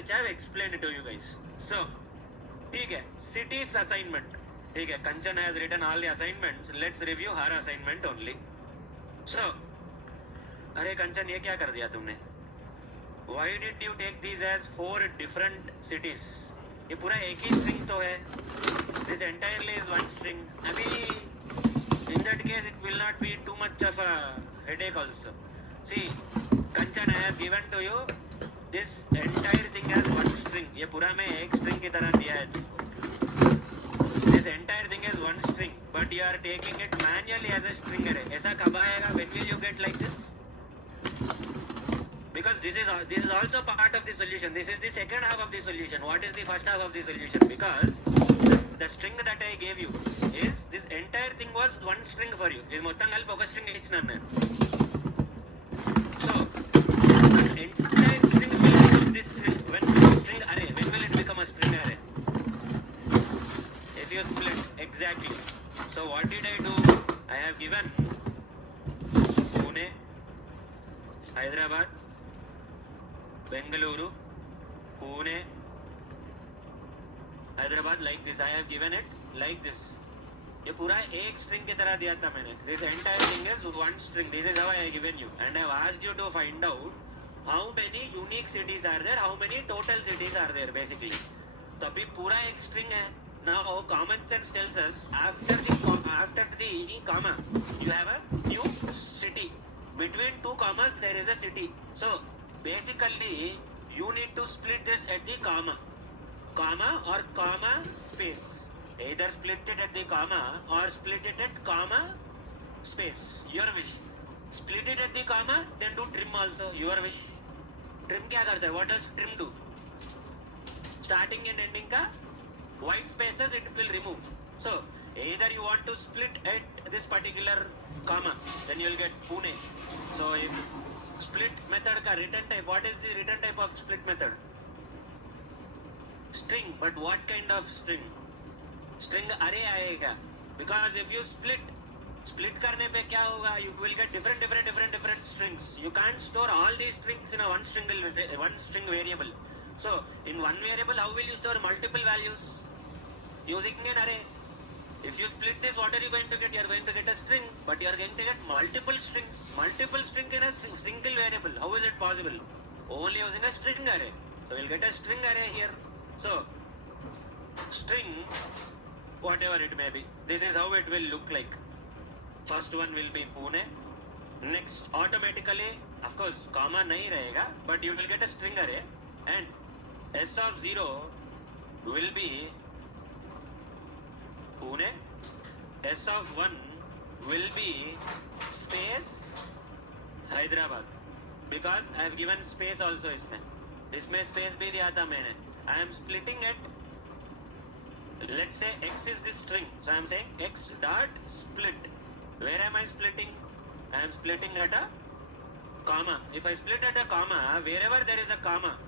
which I have explained it to you guys. So, ठीक है, cities assignment. ठीक है, Kanchan has written all the assignments. Let's review her assignment only. So, अरे कंचन ये क्या कर दिया तुमने? Why did you take these as 4 different cities? ये पूरा एक ही string तो है. This entirely is one string. अभी in that case it will not be too much of a headache also. See, Kanchan, I have given to you this entire thing as one string. ये पूरा मैं एक string की तरह दिया है. This entire thing is one string, but you are taking it manually as a string array. ऐसा कब आएगा? When will you get like this? Because this is also part of the solution. This is the second half of the solution. What is the first half of the solution? Because the string that I gave you is this entire thing was one string for you. Is మొత్తం కలిపి ఒక string ఇచ్చినాను నేను. So the entire string will become this string. When string array, when will it become a string array? If you split, exactly. So what did I do? I have given Pune, Hyderabad, Bengaluru, Pune, Hyderabad like this. I have given it like this. ये पूरा एक string की तरह दिया था मैंने. This entire thing is one string. This is how I have given you, and I have asked you to find out how many unique cities are there, how many total cities are there basically. तो अभी पूरा एक string है. Now common sense tells us after the comma you have a new city. Between two commas there is a city. So basically you need to split this at the comma or comma space. Either split it at the comma or split it at comma space. Your wish. Split it at the comma, then do trim also. Your wish. Trim क्या करता है? What does trim do? Starting and ending का white spaces it will remove. So either you want to split at this particular comma, then you will get Pune. So if split method का return type, what is the return type of split method? String. But what kind of string? String array आएगा. Because if you split करने पे क्या होगा? You will get different strings. You can't store all these strings in a one string variable. So in one variable, how will you store multiple values? Using an array. If you split this, what are you going to get? You are going to get a string, but you are going to get multiple strings. Multiple string in a single variable. How is it possible? Only using a string array. So we'll get a string array here. So string, whatever it may be. This is how it will look like. First one will be Pune. Next, automatically, of course, comma nahi rahega, but you will get a string array, and S of 0 will be Pune. S of 1 will be space Hyderabad, because I have given space also इसमें space भी दिया था मैंने. I am splitting it. Let's say x is this string, so I am saying x dot split. Where am I splitting? I am splitting at a comma. If I split at a comma, wherever there is a comma,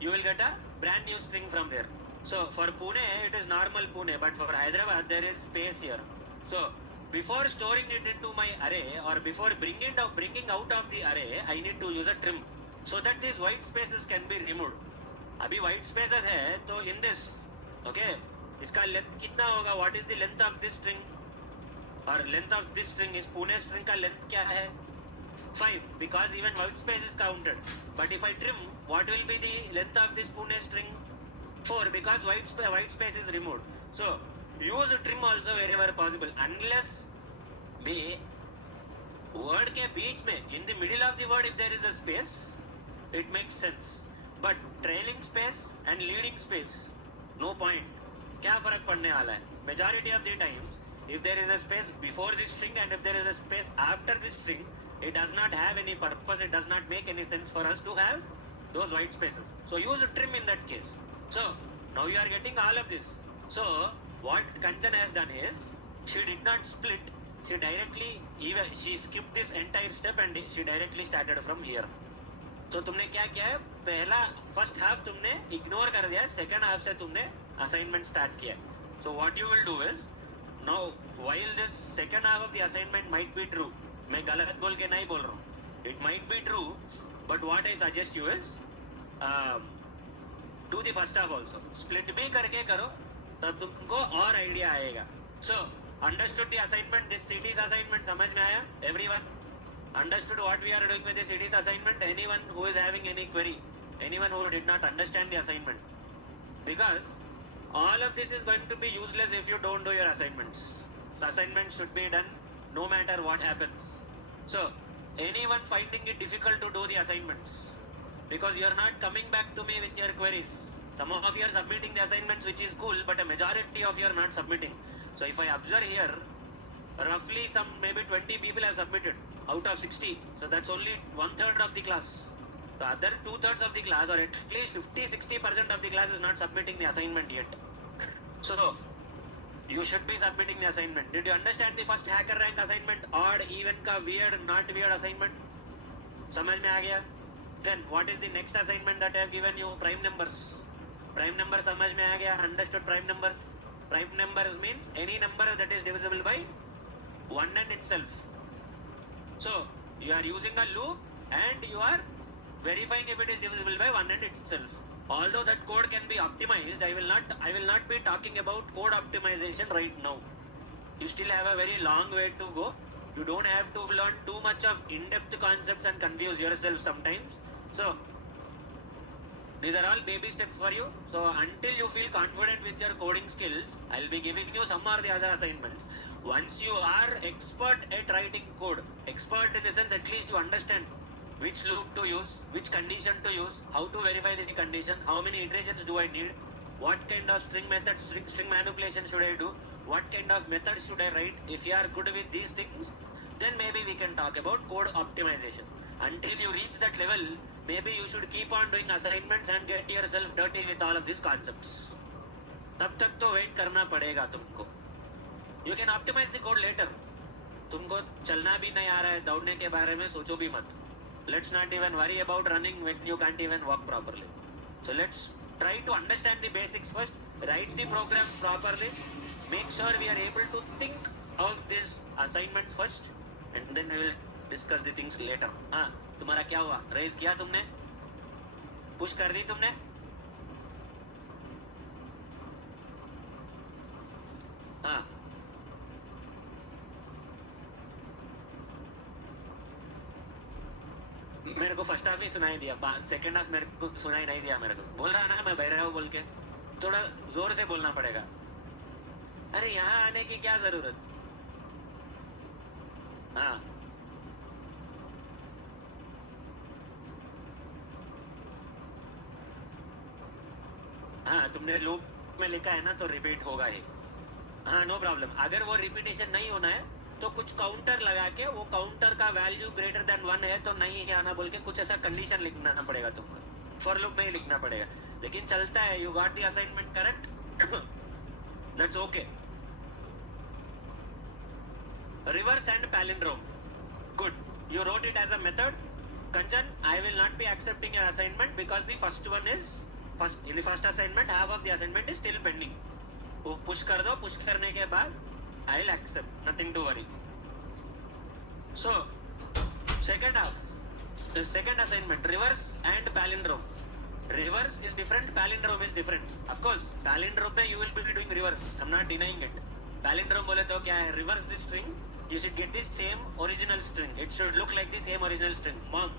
you will get a brand new string from there. So for Pune, it is normal Pune, but for Hyderabad, there is space here. So before storing it into my array, or before bringing out of the array, I need to use a trim, so that these white spaces can be removed. अभी white spaces है, तो in this, okay, इसका length कितना होगा? What is the length of this string? और length of this string is Pune string का length क्या है? 5, because even white space is counted. But if I trim, what will be the length of this Pune string? 4, because white space is removed. So use trim also wherever possible, unless the word के बीच में, in the middle of the word, if there is a space, it makes sense. But trailing space and leading space, no point. क्या फर्क पड़ने वाला है? Majority of the times, if there is a space before this string and if there is a space after this string, it does not have any purpose. It does not make any sense for us to have those white spaces. So use trim in that case. So now you are getting all of this. So what Kanchan has done is, she did not split. She skipped this entire step and she directly started from here. तो तुमने क्या किया है? पहला first half तुमने ignore कर दिया, second half से तुमने असाइनमेंट स्टार्ट किया. So what you will do is, now while this second half of the assignment might be true, मैं गलत बोल के नहीं बोल रहा हूँ, it might be true, but what I suggest you is do the first half also. Split भी करके करो, तब तुमको और आइडिया आएगा. So, understood the assignment, this city's assignment, समझ में आया? Everyone understood what we are doing with the city's assignment? Anyone who is having any query? Anyone who did not understand the assignment? Because all of this is going to be useless if you don't do your assignments. So assignments should be done no matter what happens. So, anyone finding it difficult to do the assignments? Because you are not coming back to me with your queries. Some of you are submitting the assignments, which is cool, but a majority of you are not submitting. So if I observe here, roughly some maybe 20 people have submitted out of 60. So that's only 1/3 of the class. The other 2/3 of the class, or at least 50-60% of the class is not submitting the assignment yet. So you should be submitting the assignment. Did you understand the first hacker rank assignment? Odd, even का weird, not weird assignment? समझ में आ गया? Then what is the next assignment that I have given you? Prime numbers. Prime number समझ में आ गया? Understood prime numbers? Prime numbers means any number that is divisible by 1 and itself. So you are using a loop and you are verifying if it is divisible by 1 and itself. Although that code can be optimized, I will not be talking about code optimization right now. You still have a very long way to go. You don't have to learn too much of in-depth concepts and confuse yourself sometimes. So these are all baby steps for you. So until you feel confident with your coding skills, I'll be giving you some or the other assignments. Once you are expert at writing code, expert in the sense at least you understand which loop to use, which condition to use, how to verify the condition, how many iterations do I need, what kind of string methods, string manipulation should I do, what kind of methods should I write. If you are good with these things, then maybe we can talk about code optimization. Until you reach that level, maybe you should keep on doing assignments and get yourself dirty with all of these concepts. तब तक तो wait करना पड़ेगा तुमको. You can optimize the code later. तुमको चलना भी नहीं आ रहा है, दौड़ने के बारे में सोचो भी मत. Let's not even worry about running when you can't even walk properly. So let's try to understand the basics first, write the programs properly, make sure we are able to think of these assignments first, and then we will discuss the things later. हाँ, तुम्हारा क्या हुआ? Raise किया तुमने? Push कर दी तुमने? हाँ. मेरे को फर्स्ट हाफ ही सुनाई दिया, सेकंड हाफ मेरे को सुनाई नहीं दिया. मेरे को बोल रहा ना मैं बहरा हूँ बोल के, थोड़ा जोर से बोलना पड़ेगा. अरे यहाँ आने की क्या जरूरत? हाँ हाँ, तुमने लूप में लिखा है ना, तो रिपीट होगा ही. हाँ, नो प्रॉब्लम. अगर वो रिपीटेशन नहीं होना है तो कुछ काउंटर लगा के, वो काउंटर का वैल्यू ग्रेटर देन 1 है तो नहीं है आना बोल के कुछ ऐसा कंडीशन लिखना पड़ेगा तुमको. फॉर लूप में ही लिखना पड़ेगा, लेकिन चलता है. You got the assignment correct? That's okay. Reverse and palindrome, good. You wrote it as a method. Kanchan, I will not be accepting your assignment because the first one is in the first assignment, half of the assignment is still pending. वो push कर दो, push करने के बाद I'll accept, nothing to worry. So second half, the second assignment, reverse and palindrome. Reverse is different, palindrome is different. Of course, palindrome में you will be doing reverse. I'm not denying it. Palindrome बोले तो क्या है? Reverse the string. You should get the same original string. It should look like the same original string. Mom.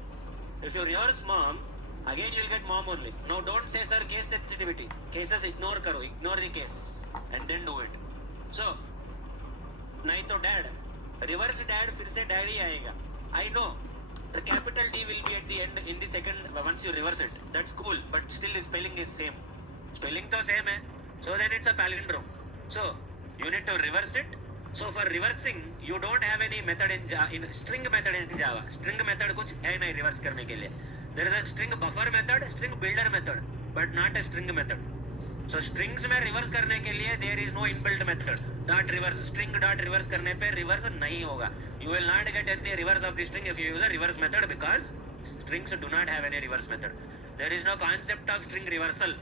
If you reverse mom, again you will get mom only. Now don't say sir case sensitivity. Cases ignore करो. Ignore the case and then do it. So नहीं तो dad. Reverse dad फिर से daddy आएगा. I know. The capital D will be at the end in the second once you reverse it. That's cool. But still the spelling is same. Spelling तो same है. So then it's a palindrome. So you need to reverse it. So for reversing, you don't have any method in string method in Java. String method कुछ है नहीं reverse करने के लिए. There is a string buffer method, string builder method, but not a string method. So strings में reverse करने के लिए there is no inbuilt method. Dot reverse, string dot reverse करने पे reverse नहीं होगा. You will not get any reverse of the string if you use a reverse method because strings do not have any reverse method. There is no concept of string reversal.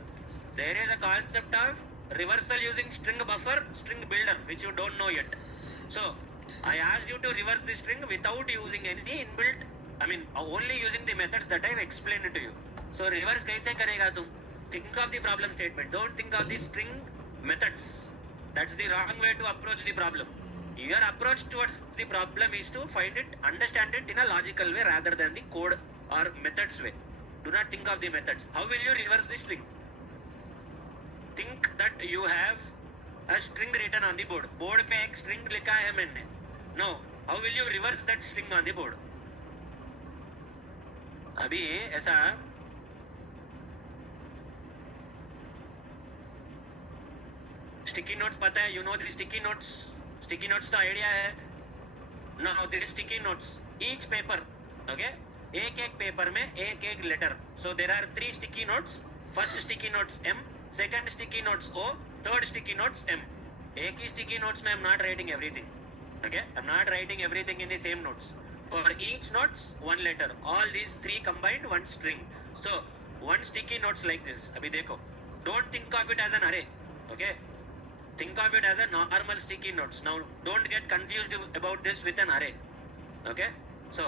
There is a concept of reversal using string buffer, string builder, which you don't know yet. So I asked you to reverse the string without using any inbuilt, I mean only using the methods that I have explained to you. So reverse कैसे करेगा तुम? Think of the problem statement. Don't think of the string methods. That's the wrong way to approach the problem. Your approach towards the problem is to find it, understand it in a logical way rather than the code or methods way. Do not think of the methods. How will you reverse the string? Think that you have a string written on the board. Board पे एक string लिखा है मैंने. No. How will you reverse that string on the board? अभी ऐसा sticky notes पता है, you know the sticky notes तो आइडिया है. Now this sticky notes, each paper, okay, एक एक पेपर में एक एक letter. So there are 3 sticky notes. First sticky notes M, second sticky notes O, third sticky notes M. एक ही sticky notes में I am not writing everything. Okay, I am not writing everything in the same notes. For each notes one letter. All these 3 combined one string. So one sticky notes like this. अभी देखो, don't think of it as an array. Okay, think of it as a normal sticky notes. Now don't get confused about this with an array. Okay, so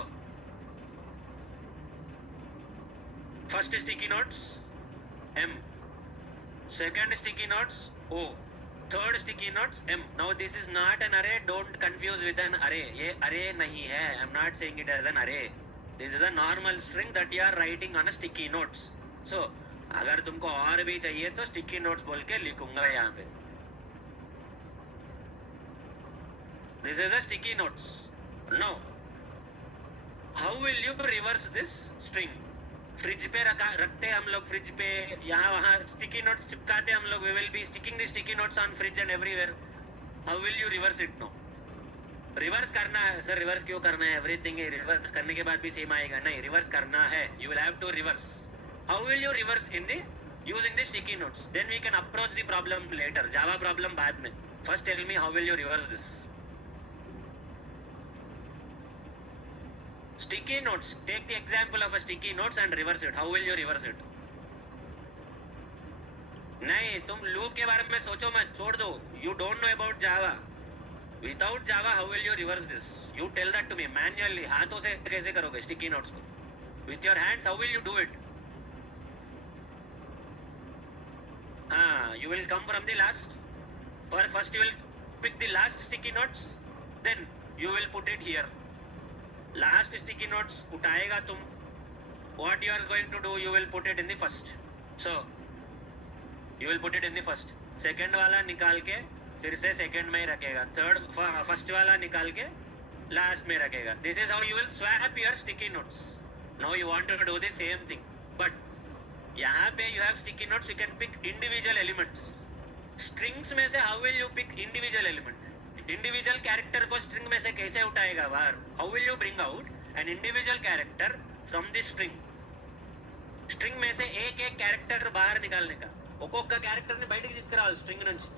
first sticky notes M, second sticky notes O, third sticky notes M. Now this is not an array. Don't confuse with an array. ये array नहीं है. I'm not saying it as an array. This is a normal string that you are writing on a sticky notes. So अगर तुमको और भी चाहिए तो sticky notes बोल के लिखूंगा यहाँ पे. This is a sticky notes. Now how will you reverse this string? Fridge पे रखते हम लोग, फ्रिज पे यहाँ वहाँ स्टिकी नोट्स चिपकाते हम लोग. We will be sticking the sticky notes on fridge and everywhere. How will you reverse it? No, reverse करना है सर. रिवर्स क्यों करना है? एवरीथिंग रिवर्स करने के बाद भी सेम आएगा. नहीं, रिवर्स करना है. You will have to reverse. How will you reverse? In the using the sticky notes. Then we can approach the problem later. Java problem बाद में. First tell me how will you reverse this. Sticky notes. Take the example of a sticky notes and reverse it. How will you reverse it? नहीं, तुम loop के बारे में सोचो मत, छोड़ दो. You don't know about Java. Without Java, how will you reverse this? You tell that to me manually. हाथों से कैसे करोगे sticky notes को? With your hands, how will you do it? हाँ, you will come from the last. First you will pick the last sticky notes. Then you will put it here. Last sticky notes उठाएगा तुम. What you are going to do? You will put it in the first. So you will put it in the first. Second वाला निकाल के फिर से second में ही रखेगा. First वाला निकाल के लास्ट में रखेगा. This is how you will swap your sticky notes. Now you want to do the same thing, but यहाँ पे you have sticky notes. You can pick individual elements. Strings में से how will you pick individual element? Individual character को string में से कैसे उठाएगा बाहर? How will you bring out an individual character from this string? String में से एक एक कैरेक्टर बाहर निकालने का. ఒక్కొక్క క్యారెక్టర్ ని బయటికి తీసుకురావాలి స్ట్రింగ్ నుంచి.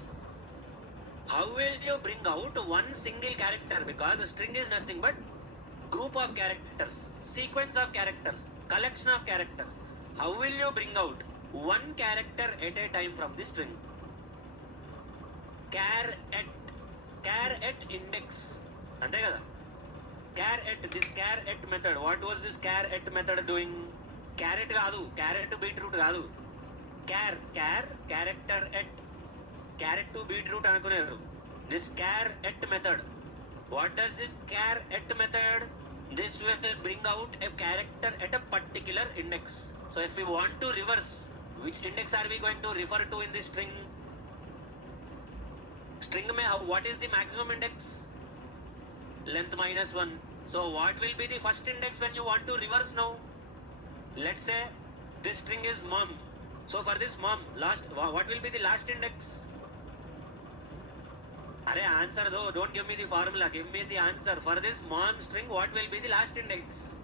How will you bring out one single character? Because string is nothing but group of characters, sequence of characters, collection of characters. How will you bring out one character at a time from the string? care at index, అంతే కదా? care at, this care at method, what was this care at method doing? Carrot కాదు, carrot beetroot కాదు. character at, carrot to beetroot అనుకునేరు. this care at method, what does this care at method? This will bring out a character at a particular index. So if we want to reverse, which index are we going to refer to in this string? String में what is the maximum index? Length minus 1. So what will be the first index when you want to reverse now? Let's say this string is mom. So for this mom, what will be the last index? अरे answer दो, don't give me the formula, give me the answer. For this mom string, what will be the last index?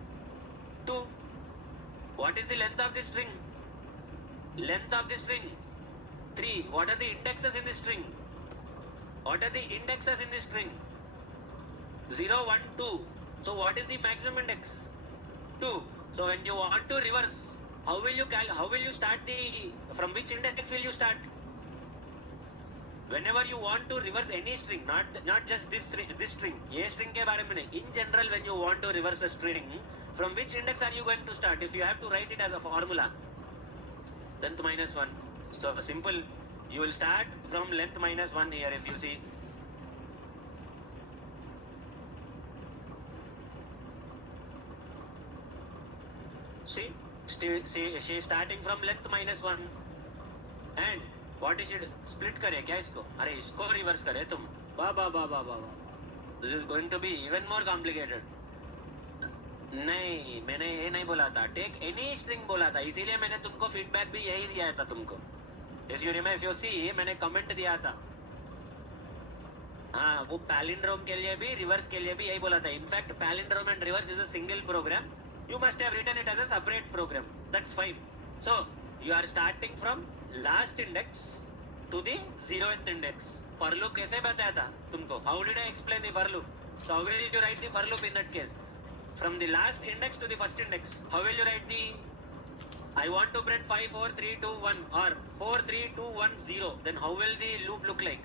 2. What is the length of the string? Length of the string 3. What are the indexes in the string? What are the indexes in the string? 0, 1, 2. So what is the maximum index? 2. So when you want to reverse, how will you start the, from which index will you start? Whenever you want to reverse any string, not just this string, ये string के बारे में नहीं, in general when you want to reverse a string, from which index are you going to start? If you have to write it as a formula, length minus 1. So simple, you will start from length minus 1 here if you see. See, she is starting from length minus 1. And what is it? Split करे क्या इसको? अरे इसको reverse करे तुम. वाह. This is going to be even more complicated. नहीं, मैंने ये नहीं बोला था. Take any string बोला था. इसीलिए मैंने तुमको feedback भी यही दिया था तुमको. If you remember, if you see, मैंने comment दिया था. हाँ, वो palindrome के लिए भी, reverse के लिए भी यही बोला था. In fact, palindrome and reverse is a single program. You must have written it as a separate program. That's fine. So, you are starting from last index to the 0th index. For loop कैसे बताया था तुमको? How did I explain the for loop? So how will you write the for loop in that case? From the last index to the first index. How will you write the? I want to print 5, 4, 3, 2, 1 or 4, 3, 2, 1, 0. Then how will the loop look like?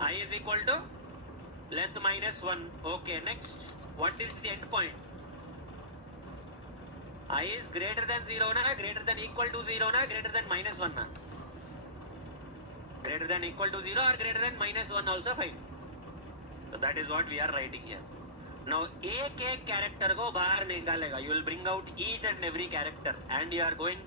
I is equal to length minus 1. Okay, next. What is the end point? I is greater than 0 na, greater than equal to 0 na, greater than minus 1 na. Greater than equal to 0 or greater than minus 1 also fine. So that is what we are writing here. Now एक character को बाहर निकालेगा. You will bring out each and every character and you are going